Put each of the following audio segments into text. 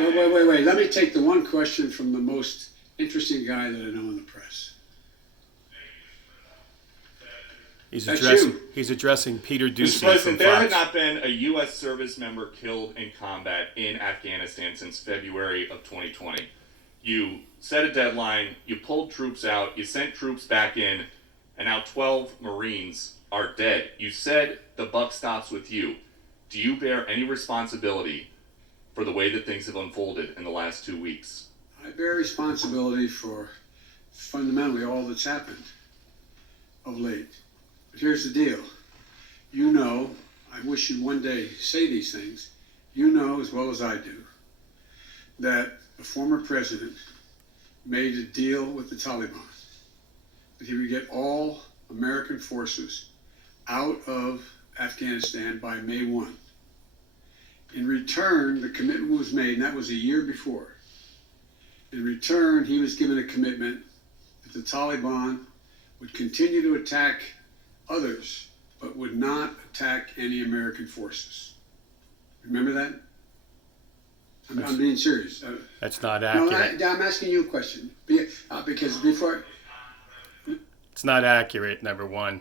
Wait. Let me take the one question from the most interesting guy that I know in the press. He's That's addressing you. he's addressing Peter Mr. Ducey from President, there had Fox. not been a U.S. service member killed in combat in Afghanistan since February of 2020. You set a deadline, you pulled troops out, you sent troops back in, and now 12 Marines are dead. You said the buck stops with you. Do you bear any responsibility for the way that things have unfolded in the last 2 weeks? I bear responsibility for fundamentally all that's happened of late. But here's the deal. You know, I wish you'd one day say these things. You know as well as I do that the former president made a deal with the Taliban that he would get all American forces out of Afghanistan by May 1. In return, the commitment was made, and that was a year before. In return, he was given a commitment that the Taliban would continue to attack others, but would not attack any American forces. Remember that? I'm being serious. That's not accurate. No, I'm asking you a question. Because before... It's not accurate, number one,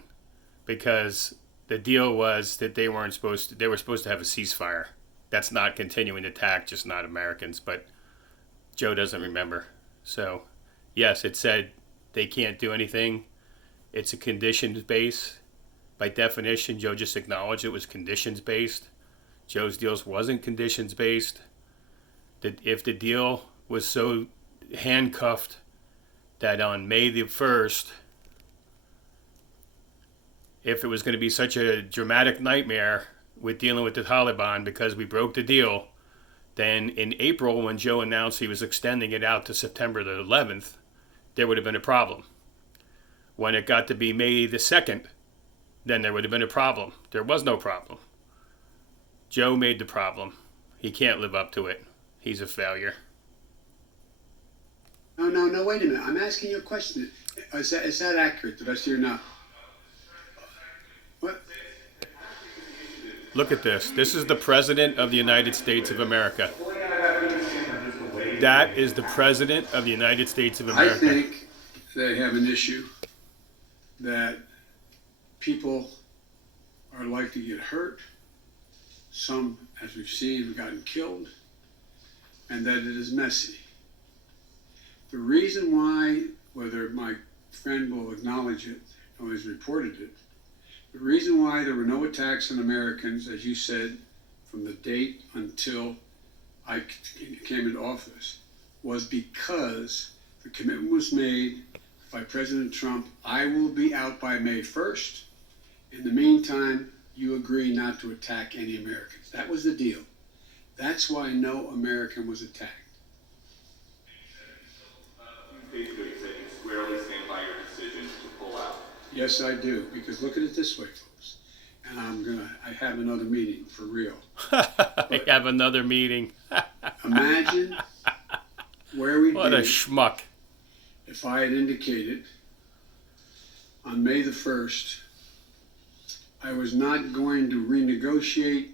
because the deal was that they were supposed to have a ceasefire. That's not continuing to attack, just not Americans, but Joe doesn't remember. So, yes, it said they can't do anything. It's a conditions-based. By definition, Joe just acknowledged it was conditions-based. Joe's deals wasn't conditions-based. That if the deal was so handcuffed that on May the 1st, if it was going to be such a dramatic nightmare with dealing with the Taliban because we broke the deal, then in April when Joe announced he was extending it out to September the 11th, there would have been a problem. When it got to be May the 2nd, then there would have been a problem. There was no problem. Joe made the problem. He can't live up to it. He's a failure. No, wait a minute. I'm asking you a question. Is that accurate, the best of your knowledge? What? Look at this. This is the President of the United States of America. That is the President of the United States of America. I think they have an issue that people are likely to get hurt. Some, as we've seen, have gotten killed, and that it is messy. The reason why, whether my friend will acknowledge it or has reported it, the reason why there were no attacks on Americans, as you said, from the date until I came into office, was because the commitment was made by President Trump, I will be out by May 1st. In the meantime, you agree not to attack any Americans. That was the deal. That's why no American was attacked. You basically said you squarely stand by your decision to pull out. Yes, I do, because look at it this way, folks. And I have another meeting, for real. I have another meeting. Imagine where we'd What be a schmuck. if I had indicated on May the 1st I was not going to renegotiate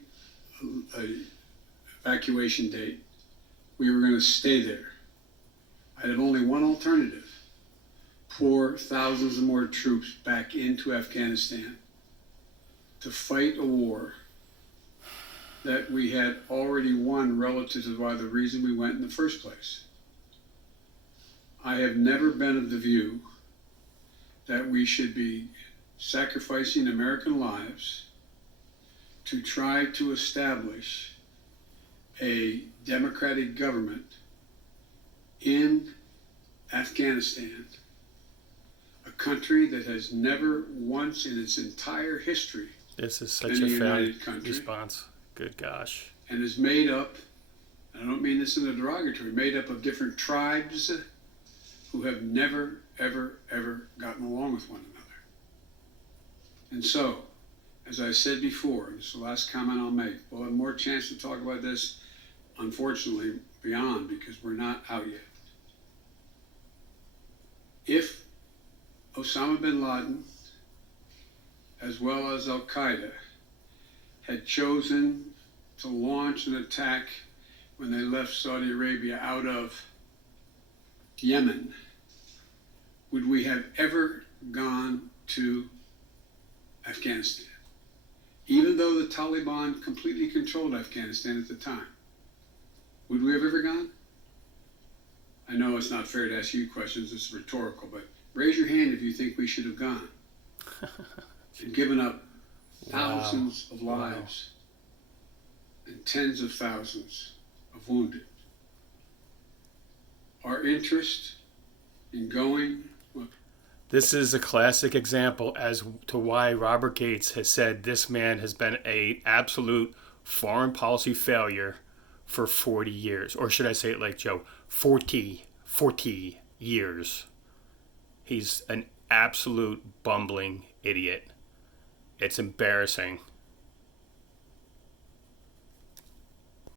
a evacuation date. We were going to stay there. I had only one alternative: pour thousands of more troops back into Afghanistan to fight a war that we had already won relative to why the reason we went in the first place. I have never been of the view that we should be sacrificing American lives to try to establish a democratic government in Afghanistan, a country that has never once in its entire history This is such been a a fair united country response. Good gosh. and is made up, and I don't mean this in a derogatory, made up of different tribes who have never, ever, ever gotten along with one another. And so, as I said before, and this is the last comment I'll make, we'll have more chance to talk about this, unfortunately, beyond, because we're not out yet. If Osama bin Laden, as well as Al-Qaeda, had chosen to launch an attack when they left Saudi Arabia out of Yemen, would we have ever gone to Afghanistan? Even though the Taliban completely controlled Afghanistan at the time, would we have ever gone? I know it's not fair to ask you questions, it's rhetorical, but raise your hand if you think we should have gone and given up thousands of lives and tens of thousands of wounded. Our interest in going. This is a classic example as to why Robert Gates has said this man has been an absolute foreign policy failure for 40 years. Or should I say it like Joe? 40 years. He's an absolute bumbling idiot. It's embarrassing.